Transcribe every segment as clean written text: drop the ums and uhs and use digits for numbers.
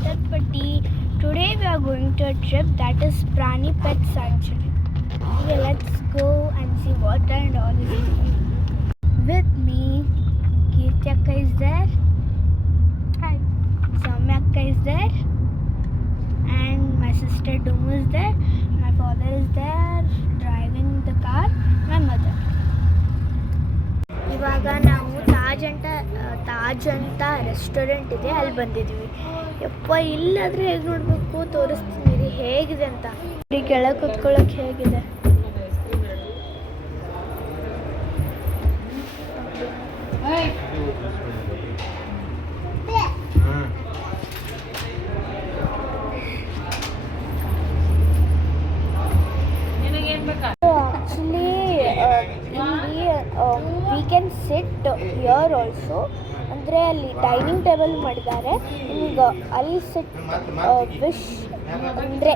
Matarpatti. Today we are going to a trip that is Prani Pet Sanctuary. Okay, let's go and see what and all is there. With me, Kirti Akka is there. Hi. Soumya Akka is there. And my sister Dumu is there. My father is there driving the car. My mother. ಇವಾಗ ನಾವು ತಾಜ್ ಅಂತ restaurant ಇದೆ, ಅಲ್ಲಿ ಬಂದಿದ್ದೀವಿ. ಯಪ್ಪ, ಇಲ್ಲಾದರೆ ಹೇಗೆ ನೋಡಬೇಕು ತೋರಿಸ್ತೀನಿ ಹೇಗಿದೆ ಅಂತ. ಈ ಕೆಳಗೆ ಕುತ್ಕೊಳ್ಳೋಕೆ ಹೇಗಿದೆ. We can sit here also. ಅಂದರೆ ಅಲ್ಲಿ ಡೈನಿಂಗ್ ಟೇಬಲ್ ಮಾಡಿದ್ದಾರೆ. ನಿಮಗೆ ಅಲ್ಲಿ ಸಿಟ್ ವಿಶ್ ಅಂದರೆ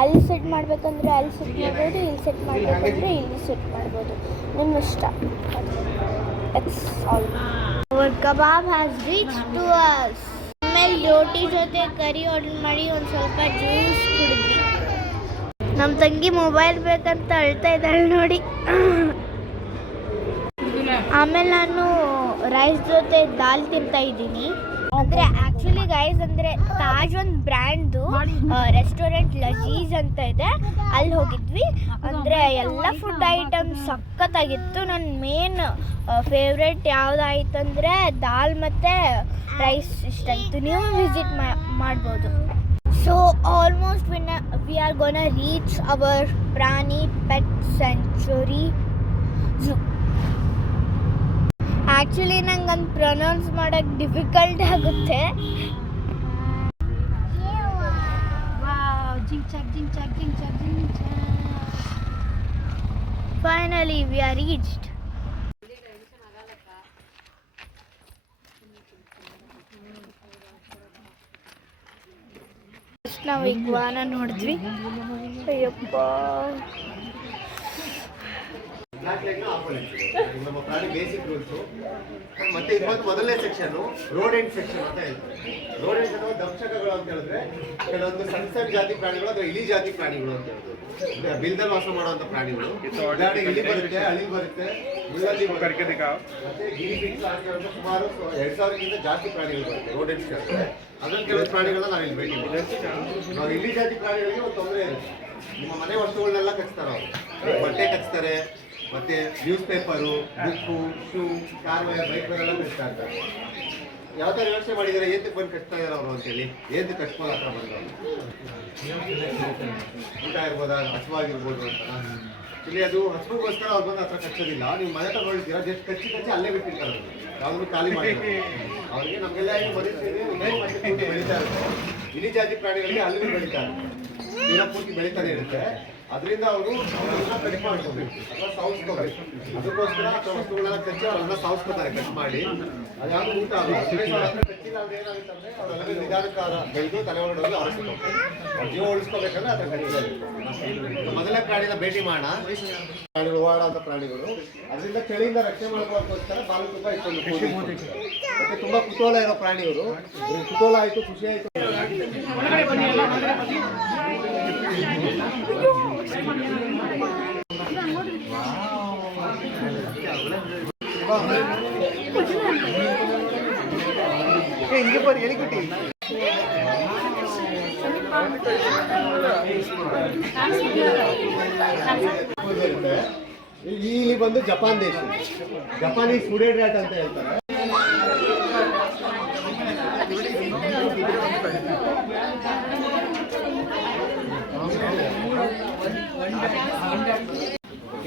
ಅಲ್ಲಿ ಸಿಟ್ ಮಾಡಬೇಕಂದ್ರೆ ಅಲ್ಲಿ ಸಿಟ್ ಮಾಡ್ಬೋದು, ಇಲ್ಲಿ ಸಿಟ್ ಮಾಡಬೇಕಂದ್ರೆ ಇಲ್ಲಿ ಸಿಟ್ ಮಾಡ್ಬೋದು, ನಿಮ್ಮ ಇಷ್ಟ. That's all. Our kebab has reach to us. ಆಮೇಲೆ ರೋಟಿ ಜೊತೆ ಕರಿ ಆರ್ಡರ್ ಮಾಡಿ ಒಂದು ಸ್ವಲ್ಪ ಜ್ಯೂಸ್ ಕುಡಿದ್ವಿ. ನಮ್ಮ ತಂಗಿ ಮೊಬೈಲ್ ಬೇಕಂತ ಅಳ್ತಾ ಇದ್ದಾಳೆ ನೋಡಿ. ಆಮೇಲೆ ನಾನು ರೈಸ್ ಜೊತೆ ದಾಲ್ ತಿಂತಾ ಇದ್ದೀನಿ. ಅಂದರೆ ಆ್ಯಕ್ಚುಲಿ ಗೈಸ್, ಅಂದರೆ ತಾಜ್ ಒಂದು ಬ್ರ್ಯಾಂಡ್ದು ರೆಸ್ಟೋರೆಂಟ್ ಲಜೀಜ್ ಅಂತ ಇದೆ, ಅಲ್ಲಿ ಹೋಗಿದ್ವಿ. ಅಂದರೆ ಎಲ್ಲ ಫುಡ್ ಐಟಮ್ಸ್ ಸಖತ್ತಾಗಿತ್ತು. ನನ್ನ ಮೇನ್ ಫೇವ್ರೆಟ್ ಯಾವುದಾಯ್ತಂದರೆ ದಾಲ್ ಮತ್ತು ರೈಸ್ ಇಷ್ಟ ಆಯಿತು. ನೀವು ವಿಸಿಟ್ ಮಾಡ್ಬೋದು. So almost we are gonna reach our ಪ್ರಾಣಿ ಪೆಟ್ ಸೆಂಚುರಿ ಝೂ. ಆ್ಯಕ್ಚುಲಿ ನಂಗೆ ಪ್ರೊನೌನ್ಸ್ ಮಾಡೋಕ್ಕೆ ಡಿಫಿಕಲ್ಟ್ ಆಗುತ್ತೆ. Finally we are reached. ನಾವು ಇಗ್ವಾನ ನೋಡಿದ್ವಿ. ಅಯ್ಯಪ್ಪ, ನಮ್ಮ ಪ್ರಾಣಿ ಬೇಸಿಕ್ ರೂಲ್ಸು. ಮತ್ತೆ ಇದು ಮೊದಲನೇ ಸೆಕ್ಷನ್ ರೋಡ್ ಎಂಡ್ ಸೆಕ್ಷನ್ ಅಂತ ಹೇಳ್ತಾರೆ. ರೋಡ್ ಎಂಡ್ ಅಥವಾ ದಂಶಕಗಳು ಅಂತ ಹೇಳಿದ್ರೆ ಕೆಲವೊಂದು ಸಣ್ಣ ಸಣ್ಣ ಜಾತಿ ಪ್ರಾಣಿಗಳು ಅಥವಾ ಇಲಿ ಜಾತಿ ಪ್ರಾಣಿಗಳು ಅಂತ ಹೇಳ್ಬೋದು. ಬಿಲ್ದಲ್ಲಿ ವಾಸ ಮಾಡುವಂತ ಪ್ರಾಣಿಗಳು. ಉದಾಹರಣೆಗೆ ಇಲಿ ಬರುತ್ತೆ, ಅಳಿ ಬರುತ್ತೆ, ಮುಳ್ಳಲ್ಲಿ ಮತ್ತೆ ಗಿರಿ ಪಿಕ್ಸ್ ಅಂತ ಸುಮಾರು 2000ಕ್ಕಿಂತ ಜಾಸ್ತಿ ಪ್ರಾಣಿಗಳು ಬರುತ್ತೆ ರೋಡ್ ಎಂಡ್ ಸೆಕ್ಷನ್. ಅದನ್ನು ಕೆಲವು ಪ್ರಾಣಿಗಳನ್ನ ನಾವು ಇಲ್ಲಿ ಭೇಟಿ ಮಾಡ್ತೀವಿ. ನಾವು ಇಲಿ ಜಾತಿ ಪ್ರಾಣಿಗಳಿಗೆ ಒಂದು ತೊಂದರೆ ಇರುತ್ತೆ. ನಿಮ್ಮ ಮನೆ ವಸ್ತುಗಳನ್ನೆಲ್ಲ ಕಚ್ತಾರೆ ಅವರು. ಬಟ್ಟೆ ಕಚ್ತಾರೆ, ಮತ್ತೆ news paper, book, shoe, car wire, bike ವೈರೆಲ್ಲ ಕಚ್ತಾ ಇರ್ತಾರೆ. ಯಾವ ಥರ ವ್ಯವಸ್ಥೆ ಮಾಡಿದ್ದಾರೆ, ಏತಕ್ಕೆ ಬಂದು ಕಚ್ತಾ ಇದ್ದಾರೆ ಅವರು ಅಂತೇಳಿ, ಏತಕ್ಕೆ ಕಚ್ಬೋದು ಹತ್ರ ಬಂದು ಊಟ ಇರ್ಬೋದಾ, ಹಸುವಾಗಿರ್ಬೋದು ಅಂತ. ಇಲ್ಲಿ ಅದು ಹಸುಗೋಸ್ಕರ ಅವ್ರು ಬಂದು ಹತ್ರ ಕಚ್ಚೋದಿಲ್ಲ. ನೀವು ಮನೆ ತಗೊಂಡಿದ್ದೀರಾ, ಜಸ್ಟ್ ಕಚ್ಚಿ ಅಲ್ಲೇ ಬಿಟ್ಟಿರ್ತಾರೆ. ಯಾವ್ದು ಖಾಲಿ ಮಾಡಿ ಅವ್ರಿಗೆ ನಮಗೆಲ್ಲ ಏನು ಬರೀತೀವಿ ಬೆಳೀತಾ ಇರುತ್ತೆ. ಇಲಿ ಜಾತಿ ಪ್ರಾಣಿಗಳಿಗೆ ಅಲ್ಲಿ ಬೆಳೀತಾರೆ, ದಿನ ಪೂರ್ತಿ ಬೆಳೀತಾನೆ ಇರುತ್ತೆ. ಅದರಿಂದ ಅವರು ಕಟ್ ಮಾಡ್ಕೋಬೇಕು ಅಥವಾ ಸಾವಿಸ್ಕೋಬೇಕು. ಅದಕ್ಕೋಸ್ಕರ ವಸ್ತುಗಳನ್ನ ಕಚ್ಚಿ ಅವ್ರನ್ನ ಸಾವಿಸ್ಕೋತಾರೆ ಕಟ್ ಮಾಡಿ. ಅದ್ಯಾವುದು ಊಟ ಕಚ್ಚಿಲ್ಲ ಅಂದ್ರೆ ಏನಾಗುತ್ತೆ ಅಂದ್ರೆ ಅವರೆಲ್ಲ ನಿಧಾನಕಾರ ಬೆಳೆದು ತಲೆ ಹೊರಡೋದು ಆರಿಸ್ಕೋಬೇಕು. ಜೀವ ಉಳಿಸ್ಕೋಬೇಕಂದ್ರೆ ಅದರ ಕಡಿಮೆ. ಮೊದಲನೇ ಪ್ರಾಣಿನ ಭೇಟಿ ಮಾಡೋಣ. ಪ್ರಾಣಿಗಳು ಓಡಾಡೋ ಪ್ರಾಣಿಗಳು. ಅದರಿಂದ ಚಳಿಯಿಂದ ರಕ್ಷಣೆ ಮಾಡ್ಕೋಕ್ಕೋಸ್ಕರ ಬಾಲು ತುಂಬ ಇಟ್ಕೊಂಡು ಮತ್ತೆ ತುಂಬಾ ಕುತೂಹಲ ಇರೋ ಪ್ರಾಣಿಗಳು. ಕುತೂಹಲ ಆಯ್ತು, ಖುಷಿ ಆಯ್ತು. ಹಿಂಗೆ ಬರೀ ಎಲಿಗುಟ್ಟಿ ಇಲ್ಲಿ ಬಂದು ಜಪಾನ್ ದೇಶ, ಜಪಾನೀಸ್ ಫುಡೆಡ್ ರ್ಯಾಟ್ ಅಂತ ಹೇಳ್ತಾರೆ.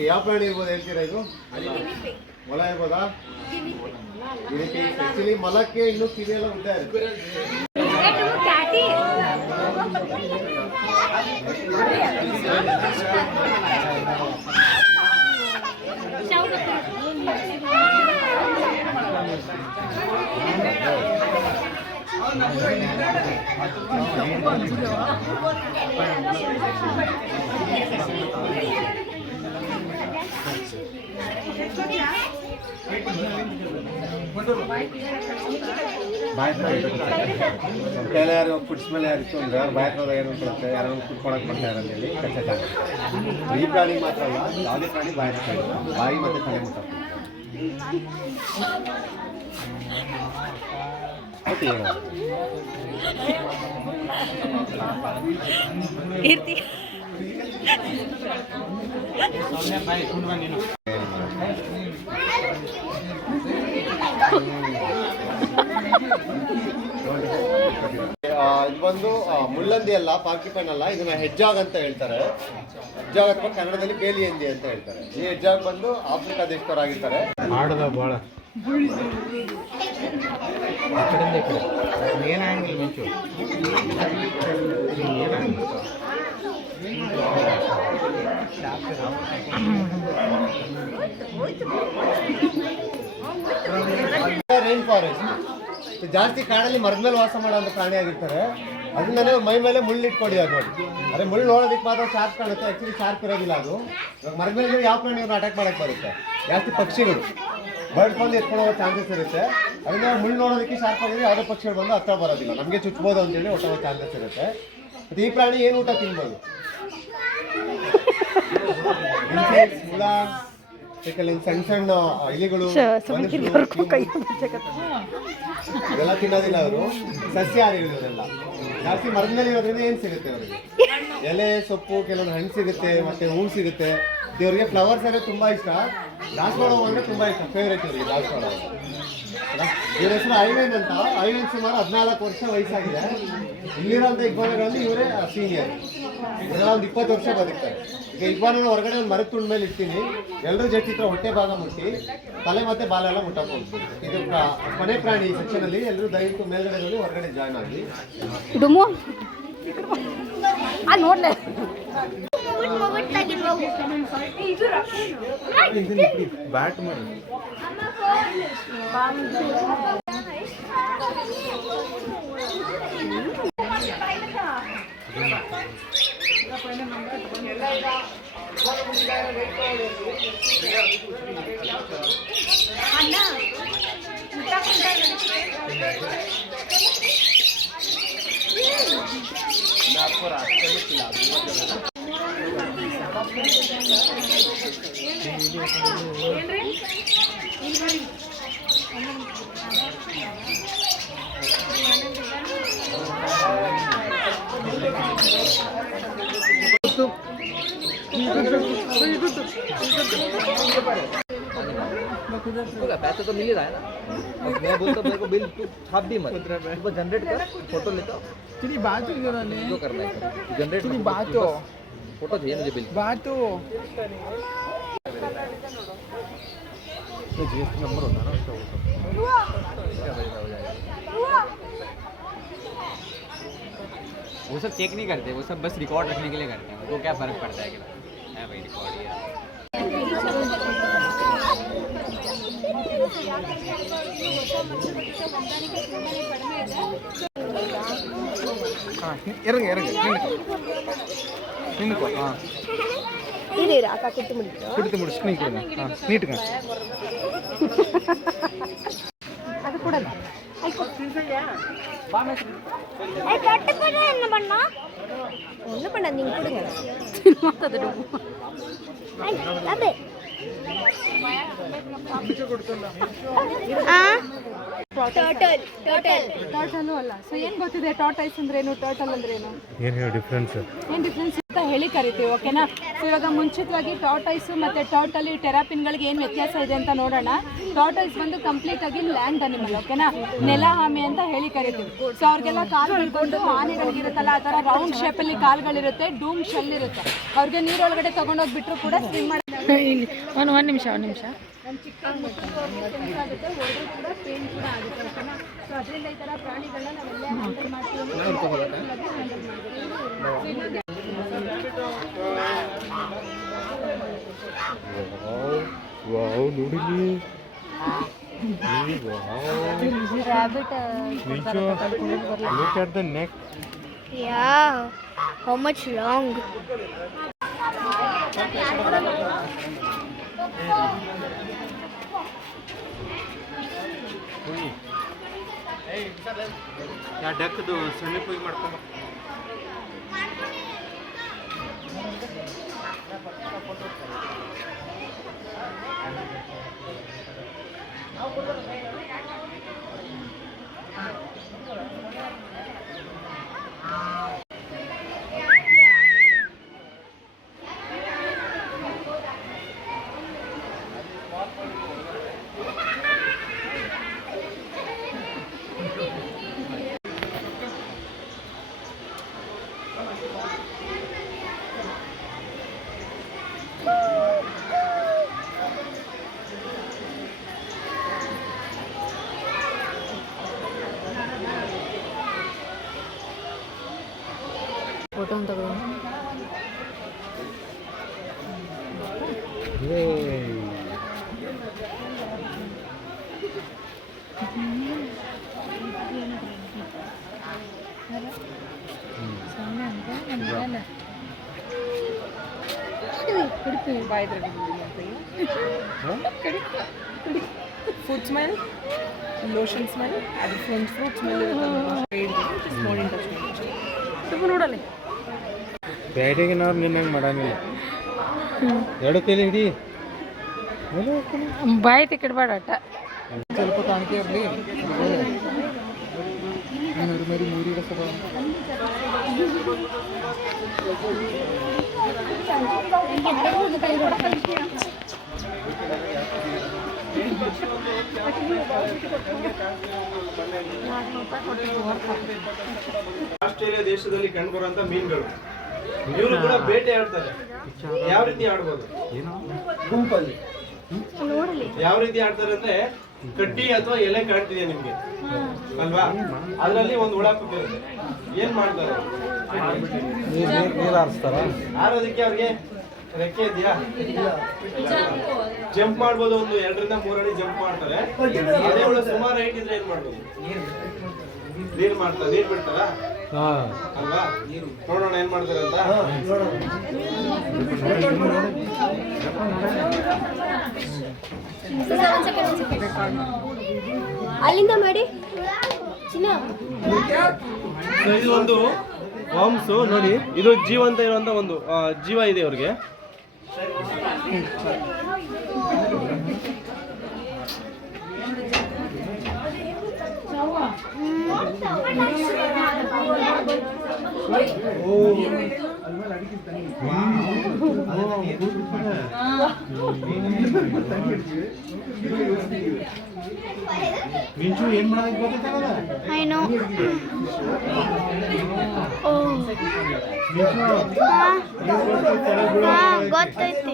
ಯಾವ ಪ್ರಾಣಿ ಇರ್ಬೋದು ಹೇಳ್ತೀರಾ? ಇದು ಮೊಲ ಇರ್ಬೋದಾ? ಆಕ್ಚುಲಿ ಮೊಲಕ್ಕೆ ಇನ್ನೂ ಕಿವಿಯೆಲ್ಲ ಉದ್ದ ಇರುತ್ತೆ. ಕೈಲ ಯಾರು ಫುಡ್ಸ್ ಮೇಲೆ ಯಾರಿತ್ತು ಅಂದ್ರೆ ಅವ್ರು ಬಾಯ್ಕೋದಾಗ ಏನು ಕೊಡುತ್ತೆ ಯಾರು ಕುಟ್ಕೊಳಕ್ಕೆ ಬರ್ತಾರೆ ಅಂತೇಳಿ ಕಚ್ಚಕ ಈ ಪ್ರಾಣಿ ಮಾತ್ರ ಅಲ್ಲ ಯಾವುದೇ ಪ್ರಾಣಿ ಬಾಯಿ ಮತ್ತು ತಲೆ ಮುಟ್ಟ ಮತ್ತೆ ಏನು ಇದು ಬಂದು ಮುಳ್ಳಂದಿ ಅಲ್ಲ, ಪಾರ್ಕಿಪೈನ್ ಅಲ್ಲ, ಇದನ್ನ ಹೆಜ್ಜಾಗ್ ಅಂತ ಹೇಳ್ತಾರೆ. ಹೆಜ್ಜಾಗ್ ಅಥವಾ ಕನ್ನಡದಲ್ಲಿ ಬೇಲಿಯಂದಿ ಅಂತ ಹೇಳ್ತಾರೆ. ಈ ಹೆಜ್ಜಾಗ್ ಬಂದು ಆಫ್ರಿಕಾ ದೇಶದವರಾಗಿರ್ತಾರೆ. ಆಡದ ಭಾಳ ಏನಾಗಿಲ್ಲ ಮಿಂಚು ರೈನ್ ಫಾರೆಸ್ಟ್ ಜಾಸ್ತಿ ಕಾಡಲ್ಲಿ ಮರದ ಮೇಲೆ ವಾಸ ಮಾಡೋಂಥ ಪ್ರಾಣಿ ಆಗಿರ್ತಾರೆ. ಅದರಿಂದನೇ ಮೈ ಮೇಲೆ ಮುಳ್ಳು ಇಟ್ಕೊಡಿ ಅದು ನೋಡಿ. ಅದೇ ಮುಳ್ಳು ನೋಡೋದಕ್ಕೆ ಮಾತ್ರ ಶಾರ್ಪ್ ಕಾಣುತ್ತೆ, ಆ್ಯಕ್ಚುಲಿ ಶಾರ್ಪ್ ಇರೋದಿಲ್ಲ ಅದು. ಇವಾಗ ಮರದ ಮೇಲೆ ಯಾವ ಪ್ರಾಣಿಯನ್ನು ಅಟ್ಯಾಕ್ ಮಾಡೋಕ್ಕೆ ಬರುತ್ತೆ? ಜಾಸ್ತಿ ಪಕ್ಷಿಗಳು ಬರ್ಡ್ ಬಂದು ಎತ್ಕೊಂಡು ಹೋಗೋ ಚಾನ್ಸಸ್ ಇರುತ್ತೆ. ಅದರಿಂದ ಮುಳ್ಳು ನೋಡೋದಕ್ಕೆ ಶಾರ್ಪ್ ಆಗಿದೆ, ಯಾವುದೇ ಪಕ್ಷಿಗಳು ಬಂದು ಹತ್ರ ಬರೋದಿಲ್ಲ, ನಮಗೆ ಚುಚ್ಬೋದು ಅಂತೇಳಿ ಹೊಟ್ಟೋಗೋ ಚಾನ್ಸಸ್ ಇರುತ್ತೆ. ಮತ್ತು ಈ ಪ್ರಾಣಿ ಏನು ಊಟ ತಿನ್ಬೋದು? ಹುಳ, ಕೆಲವೊಂದು ಸಣ್ಣ ಸಣ್ಣ ಇಲಿಗಳು ಇವೆಲ್ಲ ತಿನ್ನೋದಿಲ್ಲ ಅವರು. ಸಸ್ಯಾಹಾರಿಗಳು ಇವರೆಲ್ಲ. ಜಾಸ್ತಿ ಮರದ ಮೇಲೆ ಇರೋದ್ರಿಂದ ಏನು ಸಿಗುತ್ತೆ ಅವರಿಗೆ? ಎಲೆ, ಸೊಪ್ಪು, ಕೆಲವೊಂದು ಹಣ್ಣು ಸಿಗುತ್ತೆ, ಮತ್ತೆ ಹೂವು ಸಿಗುತ್ತೆ. ಇವ್ರಿಗೆ ಫ್ಲವರ್ಸ್ ಅಂದರೆ ತುಂಬ ಇಷ್ಟ. ದಾಸವಾಳ ಅಂದರೆ ತುಂಬ ಇಷ್ಟ, ಫೇವ್ರೇಟ್ ಇವರಿಗೆ ದಾಸವಾಳ. ಇವ್ರ ಹೆಸರು ಐವೇನ್ ಅಂತ. ಐವೇನ್ ಸುಮಾರು 14 ವರ್ಷ ವಯಸ್ಸಾಗಿದೆ. ಇಲ್ಲಿರೋಂಥ ಇಗ್ವಾನಗಳಲ್ಲಿ ಇವರೇ ಸೀನಿಯರ್. ಇವರೆಲ್ಲ ಒಂದು 20 ವರ್ಷ ಬದುಕ್ತಾರೆ. ಈಗ ಇಗ್ವಾನನ ಹೊರಗಡೆ ಒಂದು ಮರದ ತುಂಡ ಮೇಲೆ ಇರ್ತೀನಿ, ಎಲ್ಲರೂ ಜಟ್ಟಿತ್ರ ಹೊಟ್ಟೆ ಭಾಗ ಮುಟ್ಟಿ ತಲೆ ಮತ್ತೆ ಬಾಲ ಎಲ್ಲ ಮುಟ್ಟಬಹುದು. ಇದು ಕೊನೆ ಪ್ರಾಣಿ ಸೆಕ್ಷನಲ್ಲಿ. ಎಲ್ಲರೂ ದಯವಿಟ್ಟು ಮೇಲ್ಗಡೆ ಹೊರಗಡೆ ಜಾಯ್ನ್ ಆಗಿ. ನೋಡ್ಲೆ ಬ್ಯಾಟ್ ಮಾಡಿ पैसा तो मिल ही रहा है ना. मैं बोलता मेरे को बिल तू छाप भी मत, बस जनरेट कर, फोटो लेता चलिए बात हो जो करना है जनरेट. बात हो फोटो चाहिए मुझे बिल. बात हो GST नंबर होता है ना उसका. वो सब चेक नहीं करते, वो सब बस रिकॉर्ड रखने के लिए करते हैं. उनको क्या फ़र्क पड़ता है कि है भाई रिकॉर्ड ही है. ಇರಂಗ ನಿಂತ್ಕೋ. ಹಾಂ ಕುಡಿತು ಮುಡಿಸ್ ನೀ ಕೊಡ. ಹಾಂ ನೀಟ್ಗ ಅದು ಕೊಡಲ್ಲ. என்ன பண்ணா ஒண்ணு பண்ண நீங்க கொடுங்க. ಅದೇ ಟೋಟಲ್ ಅಲ್ಲ. ಸೊ ಏನು ಗೊತ್ತಿದೆ ಟಾರ್ಟೈಸ್ ಅಂದ್ರೇನು, ಟರ್ಟಲ್ ಅಂದ್ರೇನು, ಏನು ಹೇಳಿ ಡಿಫ್ರೆನ್ಸ್? ಏನು ಡಿಫ್ರೆನ್ಸ್ ಅಂತ ಹೇಳಿ ಕರಿತೀವಿ. ಓಕೆನಾ? ಇವಾಗ ಮುಂಚಿತವಾಗಿ ಟಾರ್ಟೈಸು ಮತ್ತು ಟರ್ಟಲ್ ಈ ಟೆರಾಪಿನ್ಗಳಿಗೆ ಏನು ವ್ಯತ್ಯಾಸ ಇದೆ ಅಂತ ನೋಡೋಣ. ಟಾರ್ಟೈಸ್ ಬಂದು ಕಂಪ್ಲೀಟ್ ಆಗಿ ಲ್ಯಾಂಡ್ ಅನಿಮಲ್. ಓಕೆನಾ? ನೆಲ ಆಮೆ ಅಂತ ಹೇಳಿ ಕರಿತೀವಿ. ಸೊ ಅವ್ರಿಗೆಲ್ಲ ಕಾಲುಗಳು ಆನೆಗಳಿಗಿರುತ್ತಲ್ಲ ಆ ಥರ ರೌಂಡ್ ಶೇಪಲ್ಲಿ ಕಾಲುಗಳಿರುತ್ತೆ, ಡೂಮ್ ಶೆಲ್ ಇರುತ್ತೆ. ಅವ್ರಿಗೆ ನೀರೊಳಗಡೆ ತೊಗೊಂಡೋಗ್ಬಿಟ್ರು ಕೂಡ ಸ್ವಿಮ್ ಮಾಡಿ ಒಂದು ನಿಮಿಷ ನಮ್ಮ ಚಿಕ್ಕ ಮಕ್ಕಳಿಗೆ ಕೆಲಸ ಆಗುತ್ತೆ, ಹೊರಗೂ ಕೂಡ ಪೇನ್ ಕೂಡ ಆಗುತ್ತೆ. ಓಕೆನಾ? ಸೊ ಅದರಿಂದ ಈ ಥರ ಪ್ರಾಣಿಗಳನ್ನ ನಾವೆಲ್ಲ ಹ್ಯಾಂಡಲ್ ಮಾಡ್ತೀವಿ. ವಾವ್ ನೋಡಿಲಿ. Look at the neck. Yeah, how much long? ಯಾ ಡಕ್ದು ಸಮೀಪ ಹೋಗಿ ಮಾಡ್ಕೊಂಬ. ಫೋಟೋ ಅಂತ ತಗೋ. ಫುಡ್ ಸ್ಮೆಲ್, ಲೋಷನ್ ಸ್ಮೆಲ್, ಅದು ಫ್ರೂಟ್ ಸ್ಮೆಲ್ ಇರುತ್ತೆ ನೋಡಿ ಇಂಟ್ರೆಸ್ಟ್ ನೋಡಲಿ. ಬ್ಯಾಟಿಗೆ ನಾವು ನಿನ್ನಂಗೆ ಮಾಡಂಗಿಲ್ಲ. ಎರಡು ಕೈಲಿ ಹಿಡಿ. ಬಾಯಿ ತಿಕ್ಕಿಡ್ಬೇಡ ಅಟ್ಟ. ಸ್ವಲ್ಪ ಕಾಣಿಕೆ ಇರಲಿ. ಮರಿ ಮೂರಿಗೆ ಸ್ವಲ್ಪ ಆಸ್ಟ್ರೇಲಿಯಾ ದೇಶದಲ್ಲಿ ಕಂಡುಬರುವಂತ ಮೀನುಗಳು ಇವರು ಕೂಡ ಬೇಟೆ ಆಡ್ತಾರೆ. ಯಾವ ರೀತಿ ಆಡ್ಬೋದು? ಗುಂಪಲ್ಲಿ ಯಾವ ರೀತಿ ಆಡ್ತಾರೆ ಅಂದ್ರೆ ಕಡ್ಡಿ ಅಥವಾ ಎಲೆ ಕಾಣ್ತಿದೆ ನಿಮ್ಗೆ ಅಲ್ವಾ? ಅದರಲ್ಲಿ ಒಂದು ಹುಳ ಕೂತಿರುತ್ತೆ. ಏನ್ ಮಾಡ್ತಾರೆ? ನೀರು ಹಾರಿಸ್ತಾರ. ಆರೋದಕ್ಕೆ ಅವ್ರಿಗೆ ರೆಕ್ಕೆ ಇದೆಯಾ? ಜಂಪ್ ಮಾಡ್ಬೋದು. ಒಂದು 2 ರಿಂದ 3 ಅಡಿ ಜಂಪ್ ಮಾಡ್ತಾರೆ. ಅದೇ ಹುಳ ಸುಮಾರು ಹೈಟ್ ಇದ್ರೆ ಏನ್ ಮಾಡ್ಬೋದು? ನೀರ್ ಮಾಡ್ತಾರೆ. ನೀರ್ ಬಿಡ್ತಾರ ಅಲ್ವಾ? ನೋಡೋಣ ಏನ್ ಮಾಡ್ತಾರೆ ಅಂತ. ಅಲ್ಲಿಂದ ಮಾಡಿ ಚಿನ್ನ. ಇದು ಒಂದು ವಾಮ್ಸ್ ನೋಡಿ. ಇದು ಜೀವಂತ ಇರುವಂತ ಒಂದು ಜೀವ ಇದೆ ಅವ್ರಿಗೆ. ಮಿಂಚು ಏನ್ ಮಾಡೋದು ಗೊತ್ತಾಗಲ್ಲ. ಐನೋ ಗೊತ್ತೈತಿ.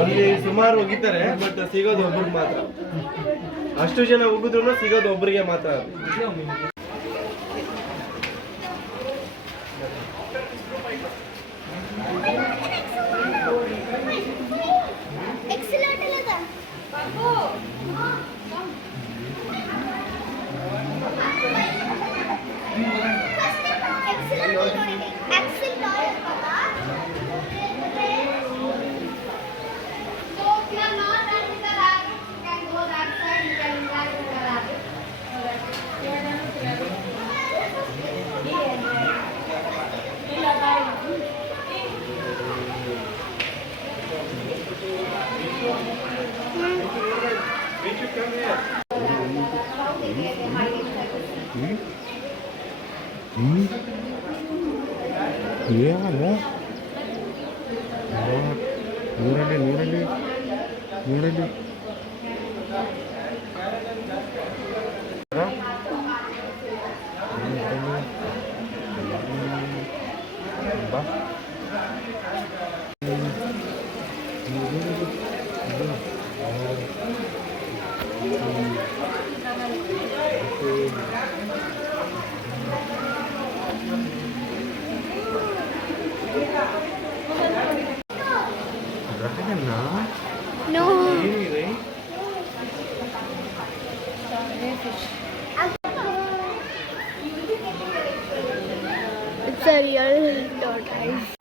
ಅಲ್ಲಿ ಸುಮಾರು ಹೋಗಿದ್ದಾರೆ, ಬಟ್ ಸಿಗೋದು ಒಬ್ರಿಗೆ ಮಾತ್ರ. ಅಷ್ಟು ಜನ ಹೋಗಿದ್ರು ಸಿಗೋದು ಒಬ್ಬರಿಗೆ ಮಾತ್ರ. ನೂರಲ್ಲಿ ನೂರಲ್ಲಿ ನೂರಲ್ಲಿ ಬಾ a real tortoise.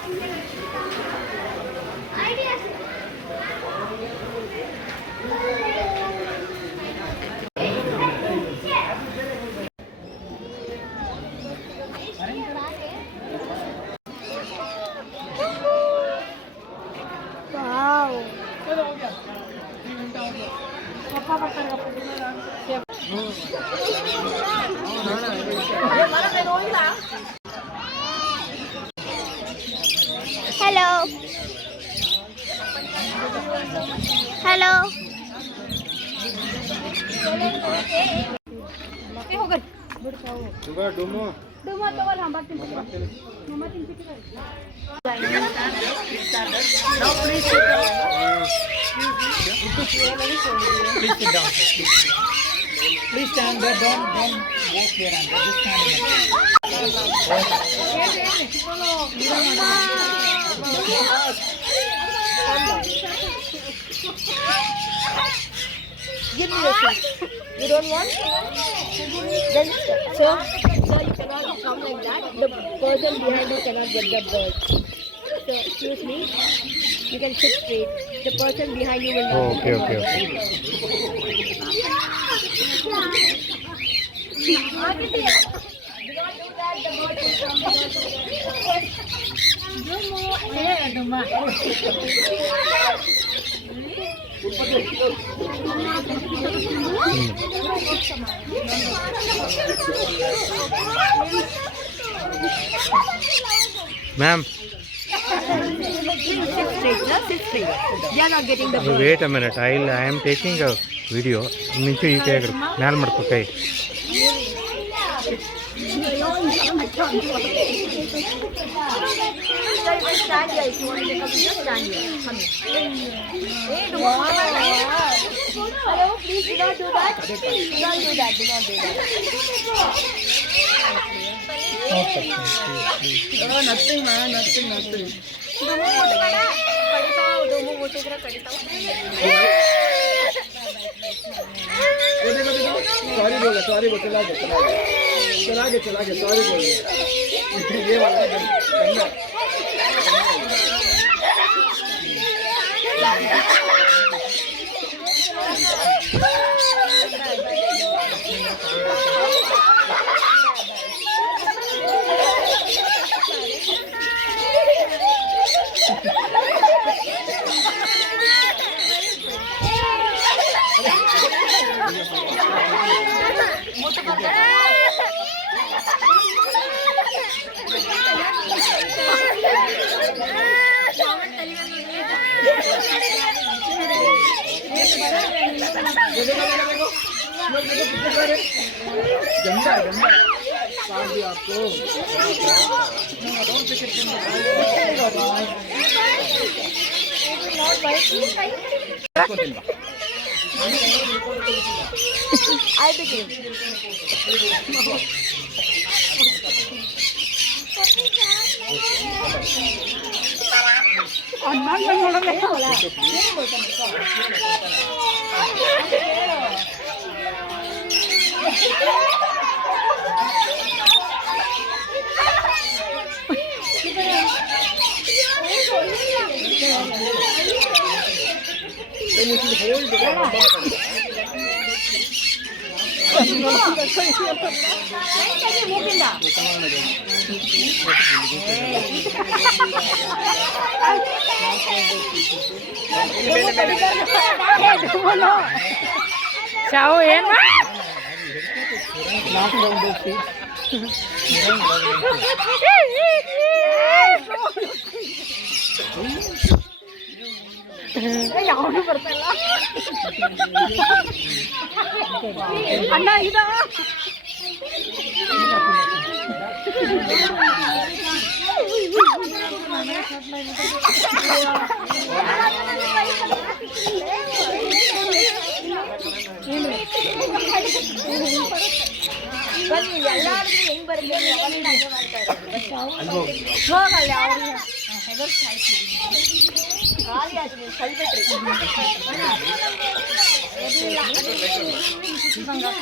Wow. Hello. Hello. Please stand there. Don't walk here and there. Just stand Give me your seat. You don't want? Then, sir, you cannot come like that. The person behind you cannot get the bird. So, excuse me. You can sit straight. The person behind you will not. Ma'am, wait a minute. I am taking a video. Minchu ಈ ಕೈ ಮ್ಯಾಲ್ ಮಾಡ್ಕೋ ಕೈ. Stand here. If you want to take a video, stand here. Come here. Hello, please do not do that. Do not do that. Do not do that. nothing, man. Nothing. Sorry, चला गया. Sorry बोल. ये वाला गंदा. गंदा काट दिया आपको I begin. Ciao em á. ಅಣ್ಣ ಇದ ಬನ್ನಿ ಎಲ್ಲಾರ್ಗೂ ಹೆಂಗ್ ಬರುತ್ತೆ ಯಾವಾಗ ಹಂಗೆ ಮಾಡ್ತಾ ಇರೋದು ಹೋಗಲ್ಲ ಅವ್ರಿಗೆ ಹೆದರ್ಸ್ತಾ ಇರ್ತೀವಿ ಖಾಲಿ ಆದ್ಮೇಲೆ ಕಳ್ಬಿಟ್ರಿ All of you please stand up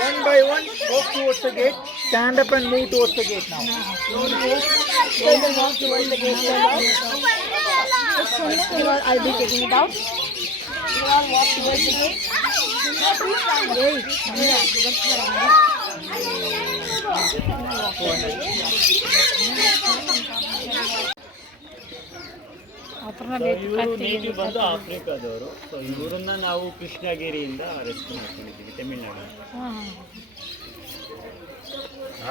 one by one. Walk towards the gate. Stand up and move towards the gate now. Walk towards the gate. I'll be taking it out. You all walk towards the gate. ಇವರು native ಬಂದು ಆಫ್ರಿಕಾದವರು. So ಇವರನ್ನ ನಾವು ಕೃಷ್ಣಗಿರಿಯಿಂದ rescue ಮಾಡ್ಕೊಂಡಿದ್ದೀವಿ, ತಮಿಳ್ನಾಡು.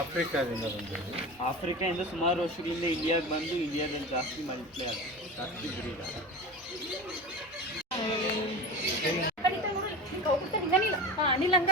ಆಫ್ರಿಕಾದಿಂದ ಬಂದಿದ್ದು. ಆಫ್ರಿಕಾದಿಂದ ಸುಮಾರು ವರ್ಷಗಳಿಂದ ಇಂಡಿಯಾಗೆ ಬಂದು ಇಂಡಿಯಾದಲ್ಲಿ ಜಾಸ್ತಿ ಮಲ್ಟಿಪ್ಲೈ ಆಗ್ತದೆ, ಜಾಸ್ತಿ ಬಿರಿದ್ದಾರೆ. ಅನಿಲ್ ಹಂಗ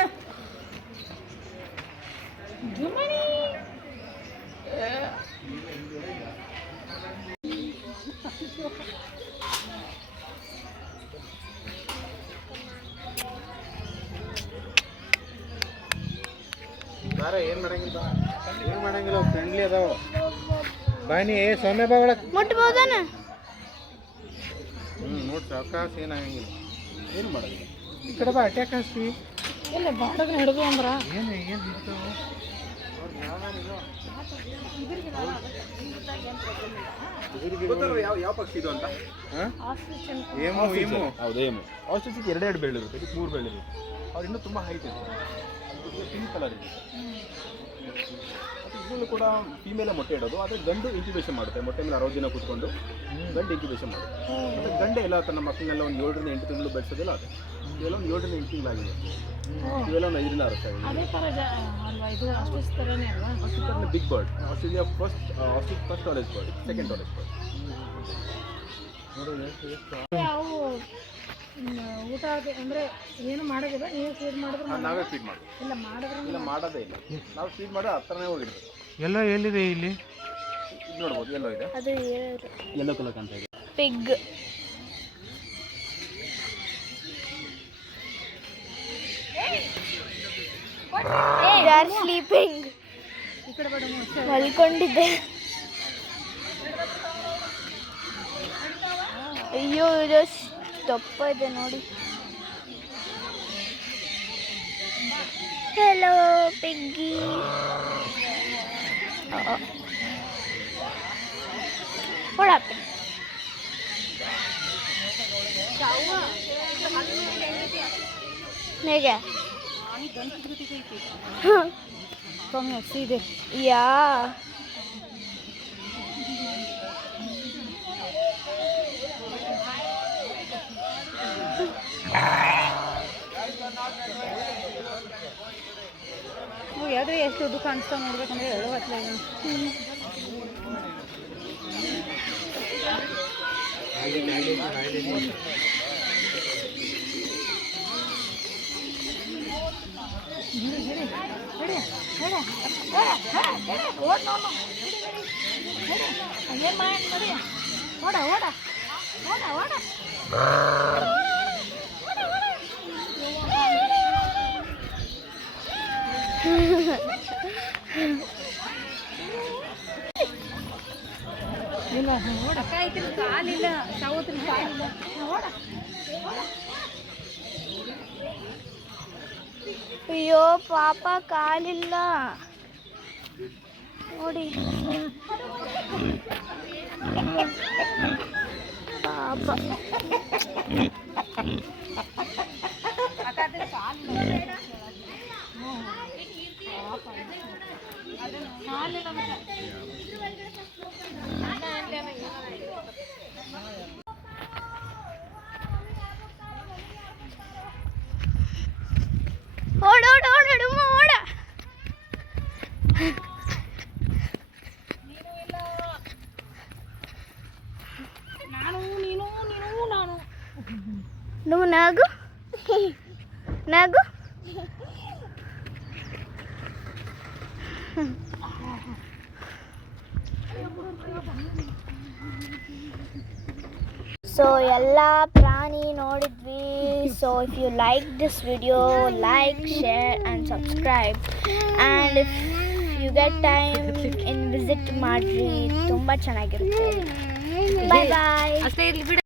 ಏನು ಮಾಡಂಗಿಲ್ಲ, ಫ್ರೆಂಡ್ಲಿ ಅದಾವ. ಬಾನಿ ಸೌಮ್ಯ ಬಾ ಒಳಗೆ. ಮುಟ್ಬೋದನ? ನೋಡಿ ಸಾವಕಾಶ ಏನಾಗಂಗಿಲ್ಲ, ಏನು ಮಾಡಂಗಿಲ್ಲ. ಈ ಕಡೆ ಬಾ, ಅಟ್ಯಾಕ್ ಹಾಸ್ತಿ. ಇಲ್ಲ ಬಾಡಗನ ಹಿಡಿದು ಅಂದ್ರ ಏನು ಇರ್ತಾವೆ. ಯಾವ ಪಕ್ಷಿ ಇದು ಅಂತ? ಏಮು ಏಮು ಹೌದು, ಏಮು. ಆಸ್ಟ್ರಿಚ್ಗೆ 2 ಬೆಳ್ಳಿರುತ್ತೆ, ಇದಕ್ಕೆ 3 ಬೆಳ್ಳಿರುತ್ತೆ. ಅವ್ರು ಇನ್ನೂ ತುಂಬ ಹೈಟ್ ಇದೆ, ಪಿಂಕ್ ಕಲರ್ ಇದೆ. ಇದರಲ್ಲೂ ಕೂಡ ಫೀಮೇಲೆ ಮೊಟ್ಟೆ ಇಡೋದು, ಆದರೆ ಗಂಡು ಇಂಕ್ಯುಬೇಷನ್ ಮಾಡುತ್ತೆ. ಮೊಟ್ಟೆ ಮೇಲೆ 60 ದಿನ ಕೂತ್ಕೊಂಡು ಗಂಡು ಇಂಕ್ಯುಬೇಷನ್ ಮಾಡುತ್ತೆ. ಮತ್ತು ಗಂಡೆ ಎಲ್ಲ ತನ್ನ ಮಕ್ಕಳನ್ನೆಲ್ಲ ಒಂದು 7 ರಿಂದ 8 ತಿಂಗಳು ಬೆಳೆಸೋದಿಲ್ಲ. ಅದು ಇವೆಲ್ಲ ಒಂದು 7 ರಿಂದ 8 ತಿಂಗಳಾಗಿದೆ, ಇವೆಲ್ಲ ಒಂದು 5 ರಿಂದ 6 ವರ್ಷ ಅದೇ ಥರ ಅಲ್ವಾ ಇದು ಆಸ್ಟ್ರಿಚ್ ಥರನೇ ಅಲ್ವಾ? Ostrich big bird. Australia first tallest bird, second tallest bird. ಅವು ಊಟ ಅಂದರೆ ಏನು ಮಾಡೋದಿಲ್ಲ, ನೀವು ಫೀಡ್ ಮಾಡಿದ್ರೆ ನಾವೇ ಫೀಡ್ ಮಾಡೋದು. ಇಲ್ಲ ಮಾಡಿದ್ರೆ ಇಲ್ಲ ಮಾಡೋದೇ ಇಲ್ಲ, ನಾವು ಫೀಡ್ ಮಾಡೋ ಹತ್ರನೇ ಹೋಗಿರ್ಬೇಕು. ಎಲ್ಲ ಎಲ್ಲಿದೆ ಇಲ್ಲಿ? ಇದು ನೋಡ್ಬೋದು, ಎಲ್ಲೋ ಇದೆ, ಅದು ಯೆಲ್ಲೋ ಕಲರ್ ಅಂತ ಇದೆ. ಪಿಗ್. They are sleeping. ಮಲ್ಕೊಂಡಿದ್ದೆ. ಅಯ್ಯೋ ಇದು ದಪ್ಪ ಇದೆ ನೋಡಿ. Hello piggy. What happened? ಹೇಗೆ? ಯಾ ಯಾವ್ದು ಎಷ್ಟು ದುಃಖ ಅನಿಸ್ತಾ ನೋಡ್ಬೇಕಂದ್ರೆ ಹೇಳುವತ್ಲ ಓಡ ಓಡ ಓಡ ಓಡ ಇಲ್ಲ ಓಡಕ್ಕ ಐತಿನ ಕಾಲಿಲ್ಲ, ಸಾವತ್ತಿನ ಕಾಲಿಲ್ಲ, ಓಡ. ಅಯ್ಯೋ ಪಾಪ ಕಾಲಿಲ್ಲ ನೋಡಿ ಪಾಪ. ಓಡ ಓಡ ಓಡ ಡುಮ್ಮ ಓಡ. నువ్వు నాగు నాగు. ಸೊ ಎಲ್ಲ ಪ್ರಾಣಿ ನೋಡಿದ್ವಿ. So if you like this video, like, share and subscribe. And if you get time in visit ಮಾಡಿರಿ, ತುಂಬ ಚೆನ್ನಾಗಿರುತ್ತೆ. ಬಾಯ್ ಬಾಯ್. ಅಷ್ಟೇ ಇರಲಿ ಬಿಡಿ.